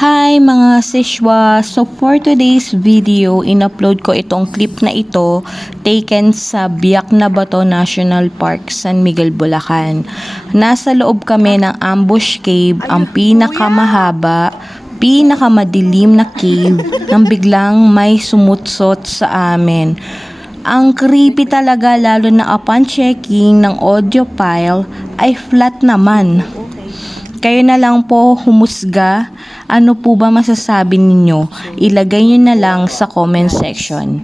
Hi mga sishwa! So for today's video, in-upload ko itong clip na ito taken sa Biak na Bato National Park, San Miguel, Bulacan. Nasa loob kami ng ambush cave, ang pinakamahaba, pinakamadilim na cave nang biglang may sumutsot sa amin. Ang creepy talaga lalo na upon checking ng audio file ay flat naman. Kayo na lang po humusga. Ano po ba masasabi ninyo? Ilagay nyo na lang sa comment section.